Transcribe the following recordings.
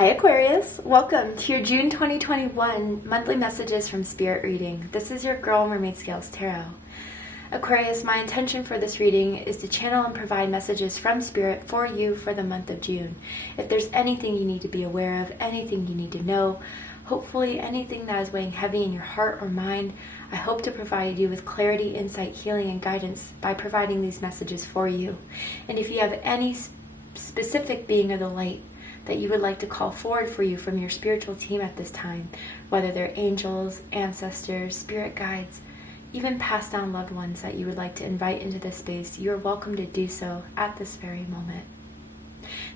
Hi Aquarius, welcome to your June 2021 monthly messages from Spirit reading. This is your girl Mermaid Scales Tarot. Aquarius, my intention for this reading is to channel and provide messages from Spirit for you for the month of June. If there's anything you need to be aware of, anything you need to know, hopefully anything that is weighing heavy in your heart or mind, I hope to provide you with clarity, insight, healing, and guidance by providing these messages for you. And if you have any specific being of the light that you would like to call forward for you from your spiritual team at this time, whether they're angels, ancestors, spirit guides, even passed down loved ones that you would like to invite into this space, you're welcome to do so at this very moment.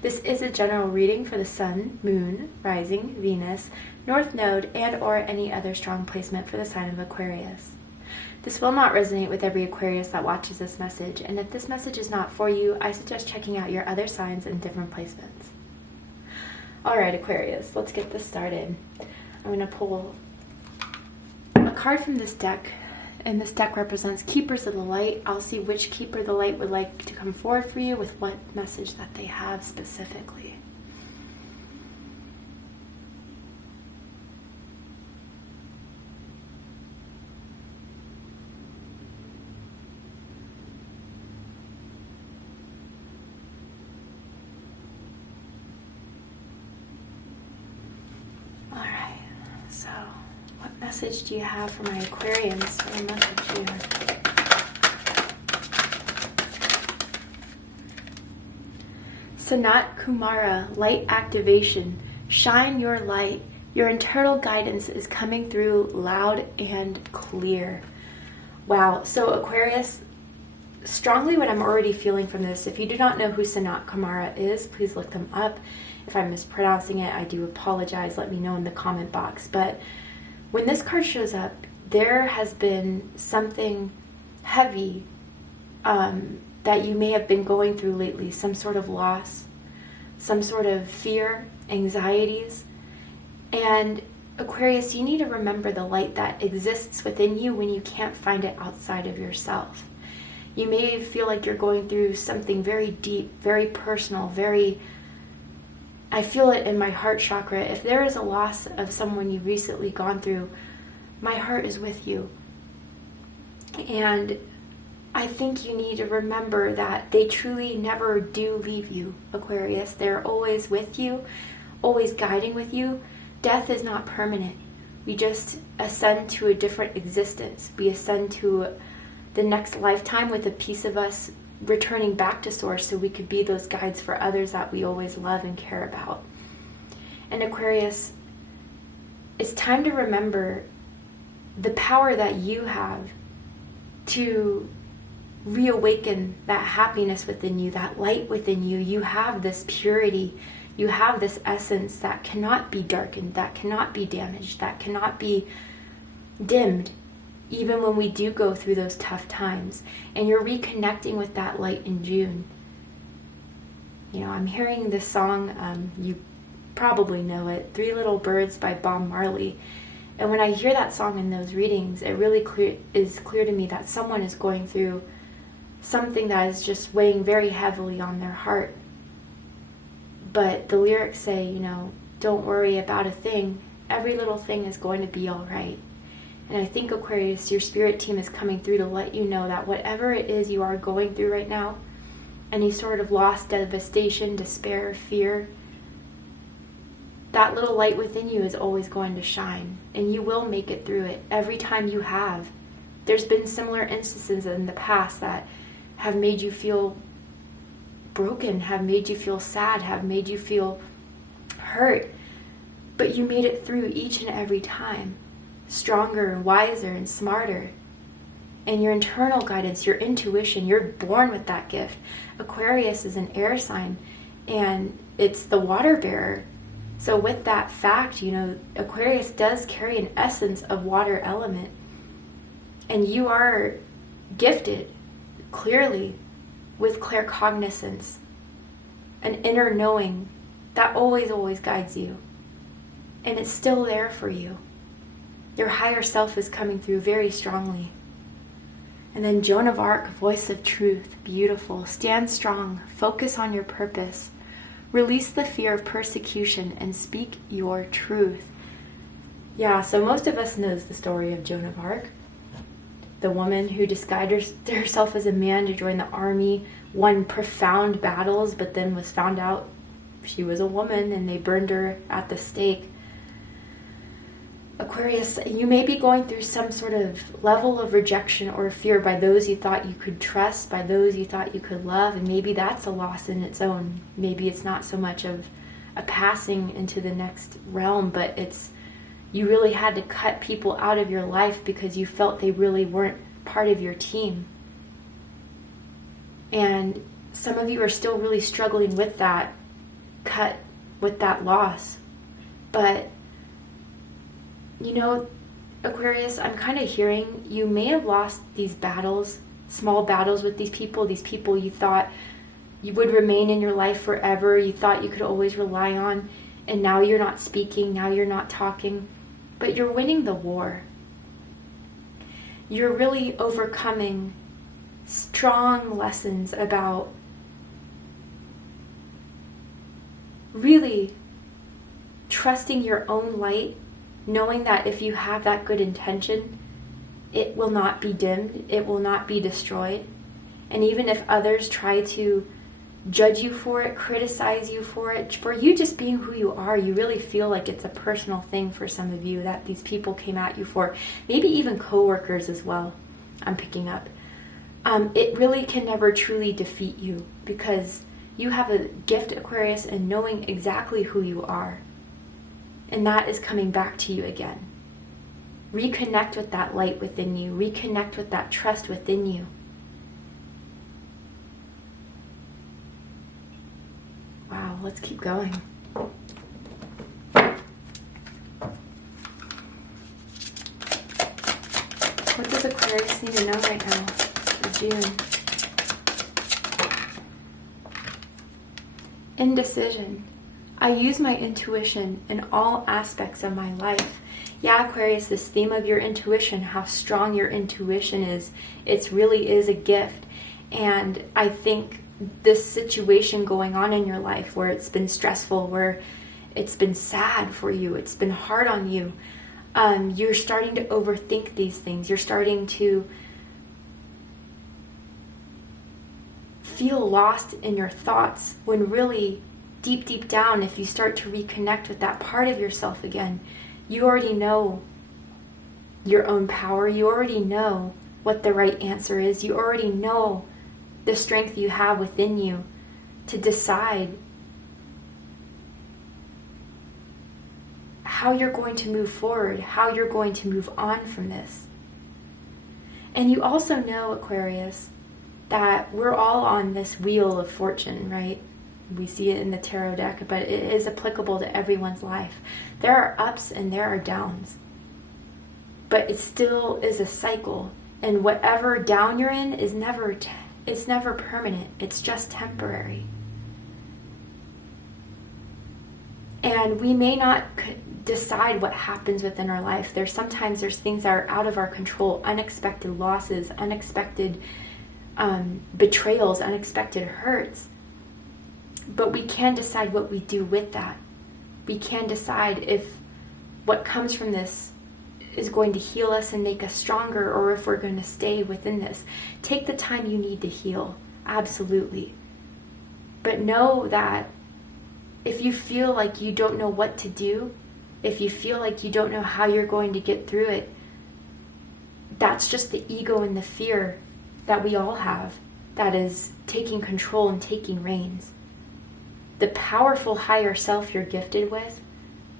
This is a general reading for the Sun, Moon, Rising, Venus, North Node, and or any other strong placement for the sign of Aquarius. This will not resonate with every Aquarius that watches this message, and if this message is not for you, I suggest checking out your other signs and different placements. Alright Aquarius, let's get this started. I'm going to pull a card from this deck, and this deck represents Keepers of the Light. I'll see which Keeper of the Light would like to come forward for you with what message that they have specifically. So, what message do you have for my Aquarians for the month of June? Sanat Kumara, light activation. Shine your light. Your internal guidance is coming through loud and clear. Wow. So Aquarius, strongly what I'm already feeling from this, if you do not know who Sanat Kumara is, please look them up. If I'm mispronouncing it, I do apologize. Let me know in the comment box. But when this card shows up, there has been something heavy that you may have been going through lately. Some sort of loss, some sort of fear, anxieties. And Aquarius, you need to remember the light that exists within you when you can't find it outside of yourself. You may feel like you're going through something very deep, very personal, I feel it in my heart chakra. If there is a loss of someone you've recently gone through, my heart is with you. And I think you need to remember that they truly never do leave you, Aquarius. They're always with you, always guiding with you. Death is not permanent. We just ascend to a different existence. We ascend to the next lifetime with a piece of us returning back to source so we could be those guides for others that we always love and care about. And Aquarius, it's time to remember the power that you have to reawaken that happiness within you, that light within you. You have this purity, you have this essence that cannot be darkened, that cannot be damaged, that cannot be dimmed, even when we do go through those tough times. And you're reconnecting with that light in June. You know, I'm hearing this song, you probably know it, Three Little Birds by Bob Marley. And when I hear that song in those readings, it really is clear to me that someone is going through something that is just weighing very heavily on their heart. But the lyrics say, you know, don't worry about a thing. Every little thing is going to be all right. And I think, Aquarius, your spirit team is coming through to let you know that whatever it is you are going through right now, any sort of loss, devastation, despair, fear, that little light within you is always going to shine. And you will make it through it. Every time you have. There's been similar instances in the past that have made you feel broken, have made you feel sad, have made you feel hurt. But you made it through each and every time. Stronger and wiser and smarter. And your internal guidance, your intuition, you're born with that gift. Aquarius is an air sign, and it's the water bearer. So with that fact, you know, Aquarius does carry an essence of water element. And you are gifted, clearly, with claircognizance, an inner knowing that always, always guides you. And it's still there for you. Your higher self is coming through very strongly. And then Joan of Arc, voice of truth, beautiful. Stand strong, focus on your purpose. Release the fear of persecution and speak your truth. Yeah, so most of us knows the story of Joan of Arc. The woman who disguised herself as a man to join the army, won profound battles, but then was found out she was a woman and they burned her at the stake. Aquarius, you may be going through some sort of level of rejection or fear by those you thought you could trust, by those you thought you could love, and maybe that's a loss in its own. Maybe it's not so much of a passing into the next realm, but it's you really had to cut people out of your life because you felt they really weren't part of your team. And some of you are still really struggling with that cut, with that loss. But you know, Aquarius, I'm kind of hearing you may have lost these battles, small battles with these people you thought you would remain in your life forever, you thought you could always rely on, and now you're not speaking, now you're not talking, but you're winning the war. You're really overcoming strong lessons about really trusting your own light, knowing that if you have that good intention, it will not be dimmed, it will not be destroyed. And even if others try to judge you for it, criticize you for it, for you just being who you are, you really feel like it's a personal thing for some of you that these people came at you for. Maybe even coworkers as well, I'm picking up. It really can never truly defeat you because you have a gift, Aquarius, in knowing exactly who you are. And that is coming back to you again. Reconnect with that light within you. Reconnect with that trust within you. Wow, let's keep going. What does Aquarius need to know right now for June? Indecision. I use my intuition in all aspects of my life. Yeah, Aquarius, this theme of your intuition, how strong your intuition is, it really is a gift. And I think this situation going on in your life where it's been stressful, where it's been sad for you, it's been hard on you, you're starting to overthink these things. You're starting to feel lost in your thoughts when really deep down, if you start to reconnect with that part of yourself again, you already know your own power. You already know what the right answer is. You already know the strength you have within you to decide how you're going to move forward, how you're going to move on from this. And you also know, Aquarius, that we're all on this wheel of fortune, right? We see it in the tarot deck, but it is applicable to everyone's life. There are ups and there are downs. But it still is a cycle. And whatever down you're in is it's never permanent. It's just temporary. And we may not decide what happens within our life. Sometimes there's things that are out of our control, unexpected losses, unexpected betrayals, unexpected hurts. But we can decide what we do with that. We can decide if what comes from this is going to heal us and make us stronger, or if we're going to stay within this. Take the time you need to heal, absolutely. But know that if you feel like you don't know what to do, if you feel like you don't know how you're going to get through it, that's just the ego and the fear that we all have that is taking control and taking reins. The powerful higher self you're gifted with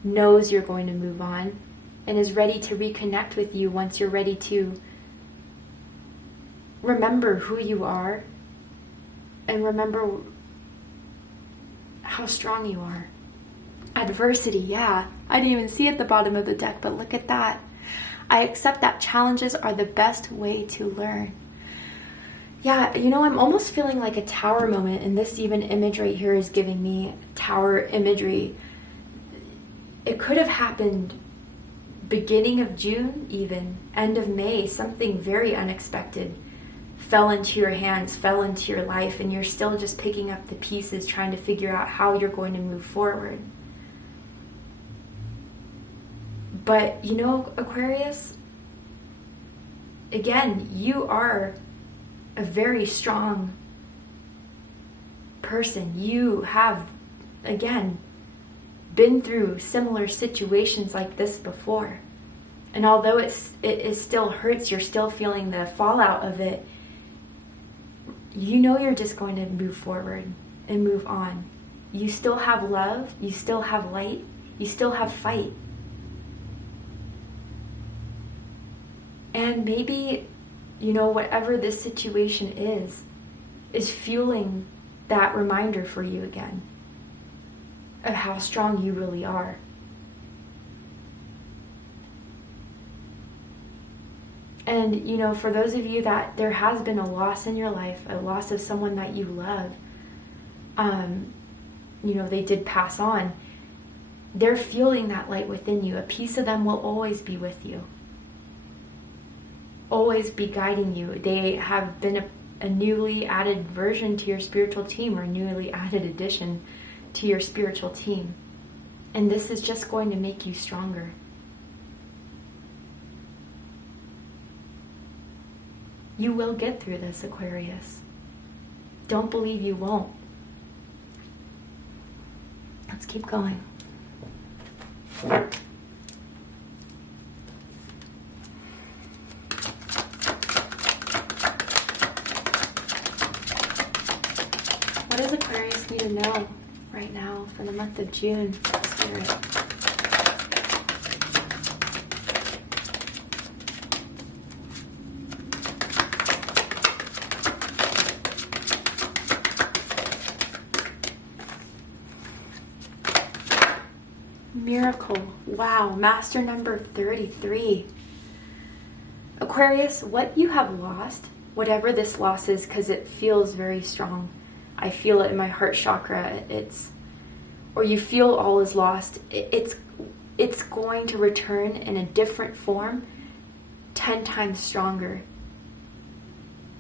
knows you're going to move on and is ready to reconnect with you once you're ready to remember who you are and remember how strong you are. Adversity, yeah. I didn't even see at the bottom of the deck, but look at that. I accept that challenges are the best way to learn. Yeah, you know, I'm almost feeling like a tower moment, and this even image right here is giving me tower imagery. It could have happened beginning of June, even end of May, something very unexpected fell into your hands, fell into your life, and you're still just picking up the pieces, trying to figure out how you're going to move forward. But you know, Aquarius, again, you are a very strong person. You have, again, been through similar situations like this before. And although it still hurts, you're still feeling the fallout of it, you know you're just going to move forward and move on. You still have love, you still have light, you still have fight. And maybe, you know, whatever this situation is fueling that reminder for you again of how strong you really are. And, you know, for those of you that there has been a loss in your life, a loss of someone that you love, you know, they did pass on, they're feeling that light within you. A piece of them will always be with you, always be guiding you. They have been a newly added version to your spiritual team, or newly added addition to your spiritual team. And this is just going to make you stronger. You will get through this, Aquarius. Don't believe you won't. Let's keep going. What does Aquarius need to know right now for the month of June, Spirit? Miracle. Wow. Master number 33. Aquarius, what you have lost, whatever this loss is, because it feels very strong. I feel it in my heart chakra. Or you feel all is lost. It's going to return in a different form, 10 times stronger.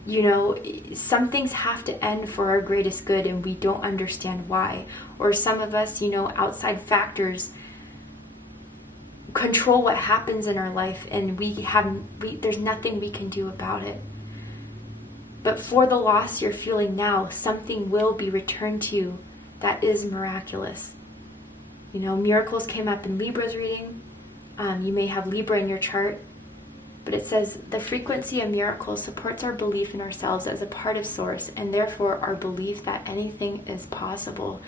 You know, some things have to end for our greatest good, and we don't understand why. Or some of us, you know, outside factors control what happens in our life, and there's nothing we can do about it. But for the loss you're feeling now, something will be returned to you that is miraculous. You know, miracles came up in Libra's reading. You may have Libra in your chart. But it says, the frequency of miracles supports our belief in ourselves as a part of Source, and therefore our belief that anything is possible.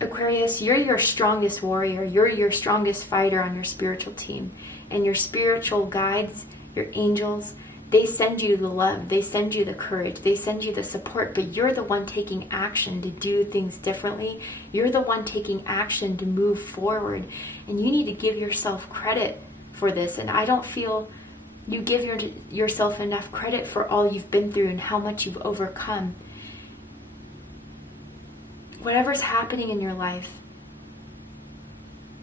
Aquarius, you're your strongest warrior. You're your strongest fighter on your spiritual team. And your spiritual guides, your angels, they send you the love. They send you the courage. They send you the support. But you're the one taking action to do things differently. You're the one taking action to move forward. And you need to give yourself credit for this. And I don't feel you give yourself enough credit for all you've been through and how much you've overcome. Whatever's happening in your life,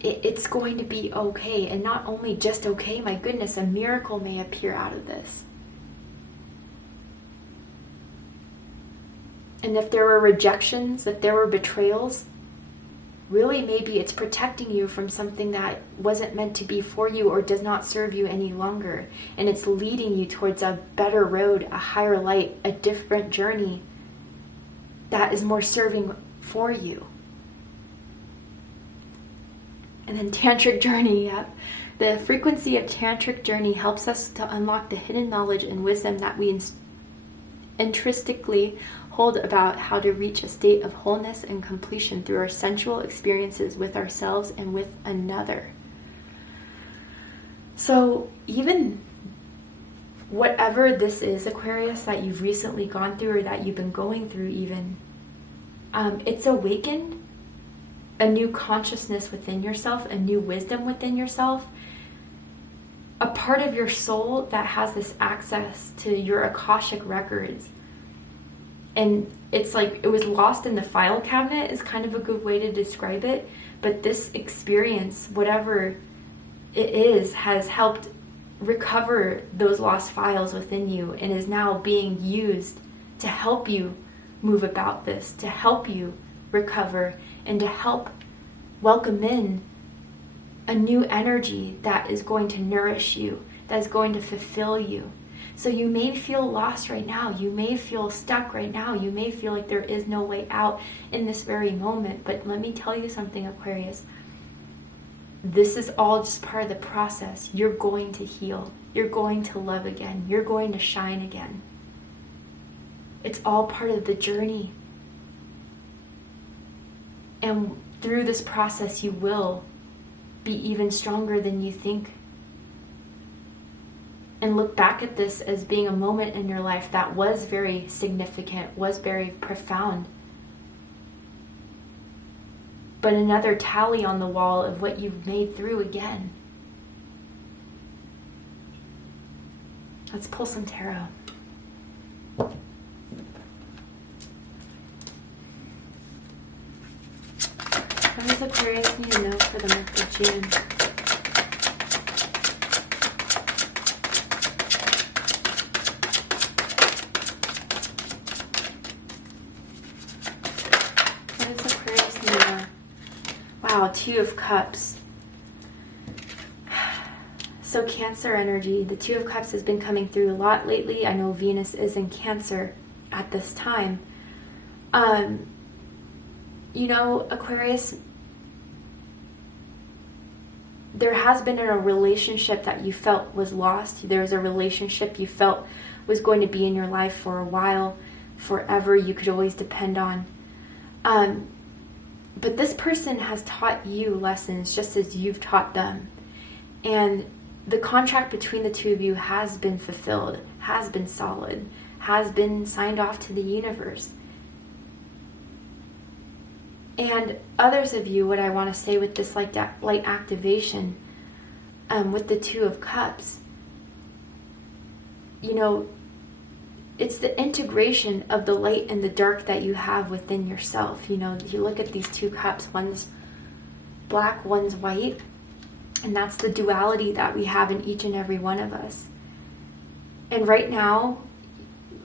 it's going to be okay. And not only just okay, my goodness, a miracle may appear out of this. And if there were rejections, if there were betrayals, really maybe it's protecting you from something that wasn't meant to be for you or does not serve you any longer. And it's leading you towards a better road, a higher light, a different journey that is more serving for you. And then tantric journey, yep. The frequency of tantric journey helps us to unlock the hidden knowledge and wisdom that we intrinsically hold about how to reach a state of wholeness and completion through our sensual experiences with ourselves and with another. So even whatever this is, Aquarius, that you've recently gone through or that you've been going through even, it's awakened a new consciousness within yourself, a new wisdom within yourself, a part of your soul that has this access to your Akashic records. And it's like it was lost in the file cabinet is kind of a good way to describe it. But this experience, whatever it is, has helped recover those lost files within you and is now being used to help you move about this, to help you recover, and to help welcome in a new energy that is going to nourish you, that is going to fulfill you. So you may feel lost right now. You may feel stuck right now. You may feel like there is no way out in this very moment. But let me tell you something, Aquarius. This is all just part of the process. You're going to heal. You're going to love again. You're going to shine again. It's all part of the journey. And through this process, you will be even stronger than you think. And look back at this as being a moment in your life that was very significant, was very profound. But another tally on the wall of what you've made through again. Let's pull some tarot. What does Aquarius need to know for the month of June? What does Aquarius need to know? Wow, Two of Cups. So Cancer energy. The Two of Cups has been coming through a lot lately. I know Venus is in Cancer at this time. You know, Aquarius, there has been a relationship that you felt was lost. There's a relationship you felt was going to be in your life for a while, forever, you could always depend on. But this person has taught you lessons just as you've taught them. And the contract between the two of you has been fulfilled, has been solid, has been signed off to the universe. And others of you, what I want to say with this light activation, with the Two of Cups, you know, it's the integration of the light and the dark that you have within yourself. You know, you look at these two cups, one's black, one's white, and that's the duality that we have in each and every one of us. And right now,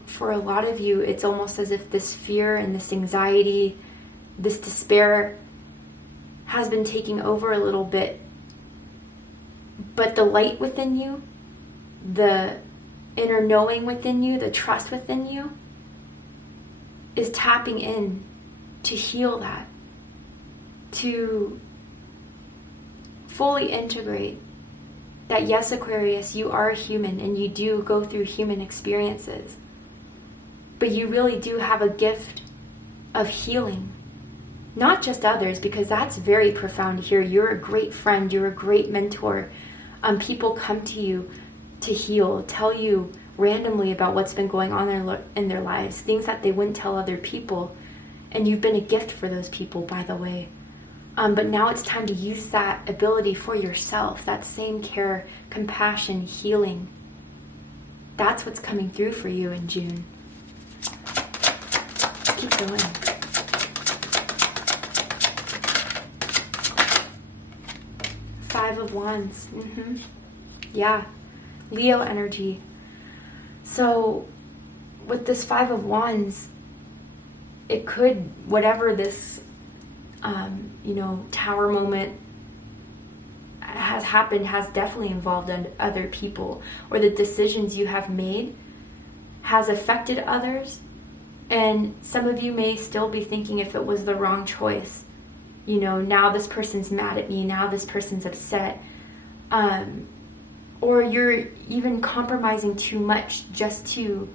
for a lot of you, it's almost as if this fear and this anxiety, this despair has been taking over a little bit. But the light within you, the inner knowing within you, the trust within you, is tapping in to heal that, to fully integrate that yes, Aquarius, you are human and you do go through human experiences, but you really do have a gift of healing. Not just others, because that's very profound here. You're a great friend. You're a great mentor. People come to you to heal, tell you randomly about what's been going on in their lives, things that they wouldn't tell other people. And you've been a gift for those people, by the way. But now it's time to use that ability for yourself, that same care, compassion, healing. That's what's coming through for you in June. Keep going. Five of Wands. Yeah. Leo energy. So with this Five of Wands, it could, whatever this, tower moment has happened, has definitely involved other people, or the decisions you have made has affected others. And some of you may still be thinking if it was the wrong choice. You know, now this person's mad at me, now this person's upset. Or you're even compromising too much just to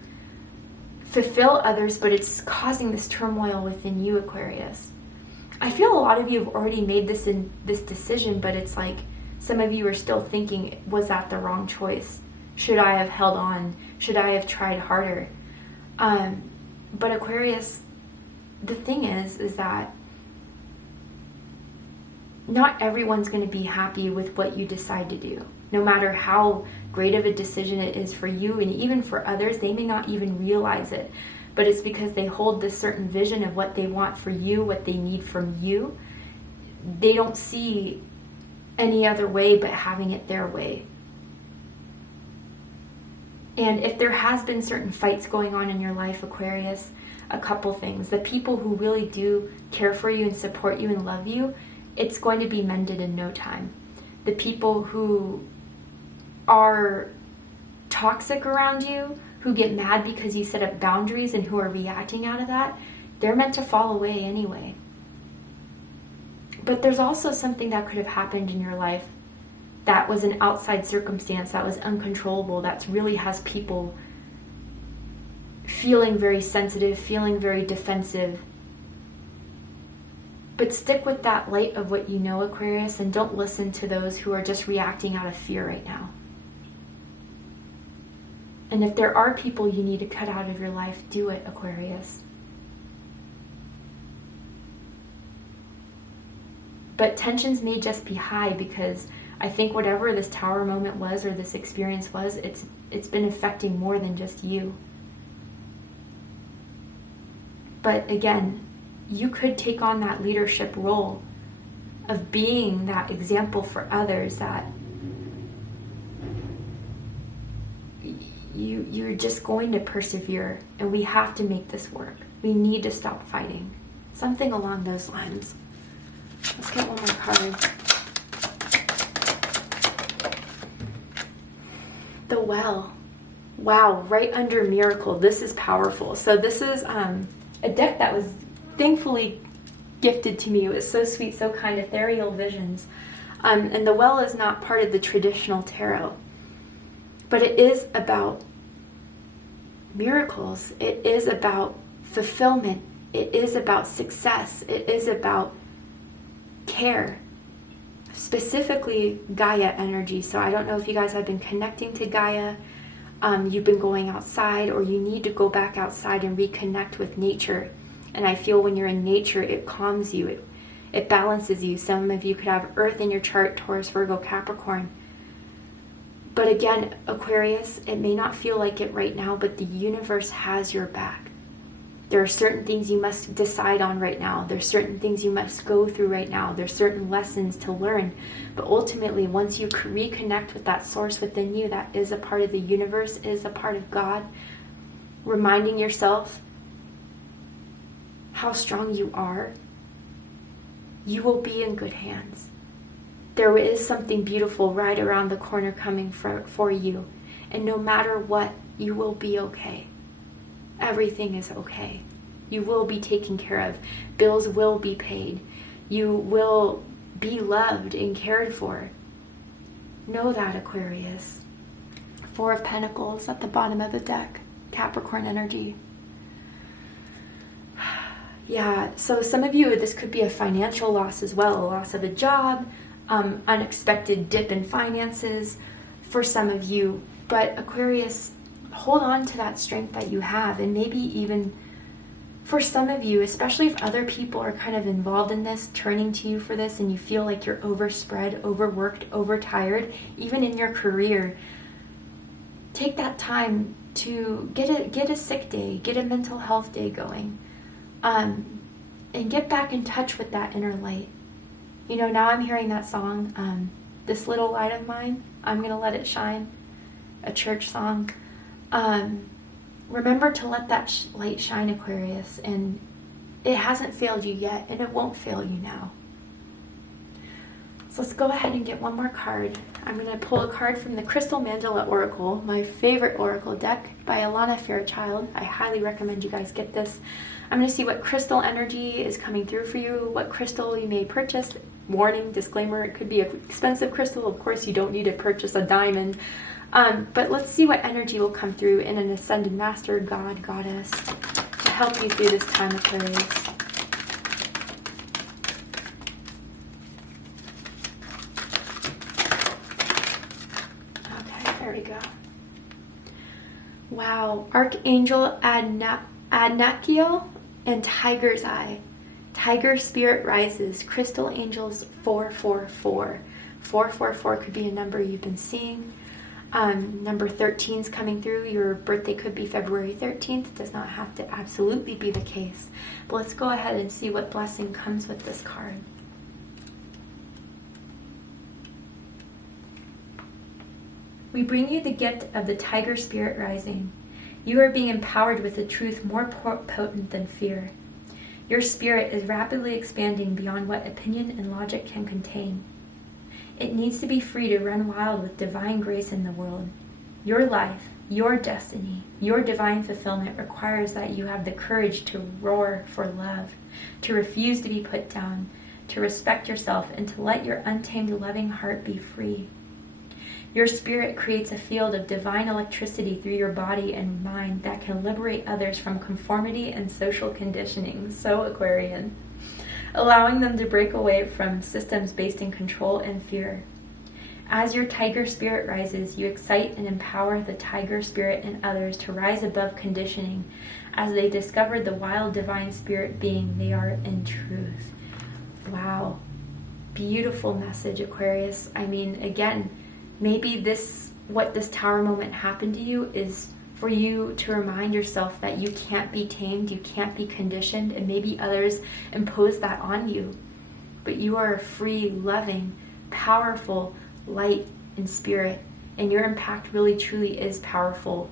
fulfill others, but it's causing this turmoil within you, Aquarius. I feel a lot of you have already made this decision, but it's like some of you are still thinking, was that the wrong choice? Should I have held on? Should I have tried harder? But Aquarius, the thing is that not everyone's going to be happy with what you decide to do. No matter how great of a decision it is for you, and even for others, they may not even realize it. But it's because they hold this certain vision of what they want for you, what they need from you. They don't see any other way but having it their way. And if there has been certain fights going on in your life, Aquarius, a couple things. The people who really do care for you and support you and love you, it's going to be mended in no time. The people who are toxic around you, who get mad because you set up boundaries and who are reacting out of that, they're meant to fall away anyway. But there's also something that could have happened in your life that was an outside circumstance that was uncontrollable, that really has people feeling very sensitive, feeling very defensive. But stick with that light of what you know, Aquarius, and don't listen to those who are just reacting out of fear right now. And if there are people you need to cut out of your life, do it, Aquarius. But tensions may just be high because I think whatever this tower moment was or this experience was, it's been affecting more than just you. But again, you could take on that leadership role of being that example for others, that you're just going to persevere, and we have to make this work. We need to stop fighting. Something along those lines. Let's get one more card. The Well. Wow, right under Miracle. This is powerful. So this is a deck that was thankfully gifted to me. It was so sweet, so kind. Ethereal Visions. And the Well is not part of the traditional tarot. But it is about miracles. It is about fulfillment. It is about success. It is about care. Specifically Gaia energy. So I don't know if you guys have been connecting to Gaia. You've been going outside, or you need to go back outside and reconnect with nature. And I feel when you're in nature, it calms you. It balances you. Some of you could have Earth in your chart, Taurus, Virgo, Capricorn. But again, Aquarius, it may not feel like it right now, but the universe has your back. There are certain things you must decide on right now. There's certain things you must go through right now. There's certain lessons to learn. But ultimately, once you reconnect with that source within you that is a part of the universe, is a part of God, reminding yourself how strong you are, you will be in good hands. There is something beautiful right around the corner coming for you. And no matter what, you will be okay. Everything is okay. You will be taken care of. Bills will be paid. You will be loved and cared for. Know that, Aquarius. Four of Pentacles at the bottom of the deck. Capricorn energy. Yeah, so some of you, this could be a financial loss as well. A loss of a job, unexpected dip in finances for some of you. But Aquarius, hold on to that strength that you have, and maybe even for some of you, especially if other people are kind of involved in this, turning to you for this, and you feel like you're overspread, overworked, overtired, even in your career, take that time to get a sick day, get a mental health day going, and get back in touch with that inner light. You know, now I'm hearing that song, This Little Light of Mine, I'm Gonna Let It Shine, a church song. Remember to let that light shine, Aquarius, and it hasn't failed you yet, and it won't fail you now. So let's go ahead and get one more card. I'm going to pull a card from the Crystal Mandala Oracle, my favorite oracle deck by Alana Fairchild. I highly recommend you guys get this. I'm going to see what crystal energy is coming through for you, what crystal you may purchase. Warning, disclaimer, it could be an expensive crystal. Of course, you don't need to purchase a diamond. But let's see what energy will come through in an Ascended Master, God, Goddess, to help you through this time, Aquarius. Okay, there we go. Wow, Archangel Adnakiel and Tiger's Eye. Tiger Spirit Rises, Crystal Angels 444. 444 could be a number you've been seeing. Number 13 is coming through. Your birthday could be February 13th. It does not have to absolutely be the case. But let's go ahead and see what blessing comes with this card. We bring you the gift of the Tiger Spirit rising. You are being empowered with a truth more potent than fear. Your spirit is rapidly expanding beyond what opinion and logic can contain. It needs to be free to run wild with divine grace in the world. Your life, your destiny, your divine fulfillment requires that you have the courage to roar for love, to refuse to be put down, to respect yourself, and to let your untamed loving heart be free. Your spirit creates a field of divine electricity through your body and mind that can liberate others from conformity and social conditioning, so Aquarian, allowing them to break away from systems based in control and fear. As your tiger spirit rises, you excite and empower the tiger spirit in others to rise above conditioning as they discover the wild divine spirit being they are in truth. Wow. Beautiful message, Aquarius. I mean, again, maybe what this Tower moment happened to you is for you to remind yourself that you can't be tamed, you can't be conditioned, and maybe others impose that on you. But you are a free, loving, powerful light in spirit, and your impact really truly is powerful.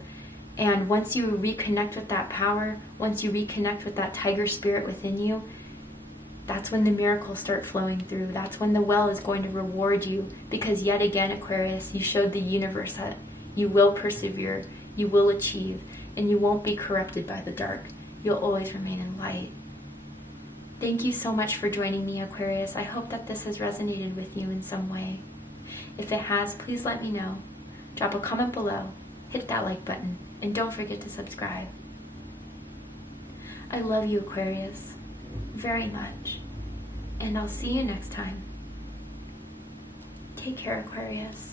And once you reconnect with that power, once you reconnect with that tiger spirit within you, that's when the miracles start flowing through. That's when the well is going to reward you, because yet again, Aquarius, you showed the universe that you will persevere, you will achieve, and you won't be corrupted by the dark. You'll always remain in light. Thank you so much for joining me, Aquarius. I hope that this has resonated with you in some way. If it has, please let me know. Drop a comment below, hit that like button, and don't forget to subscribe. I love you, Aquarius, very much, and I'll see you next time. Take care, Aquarius.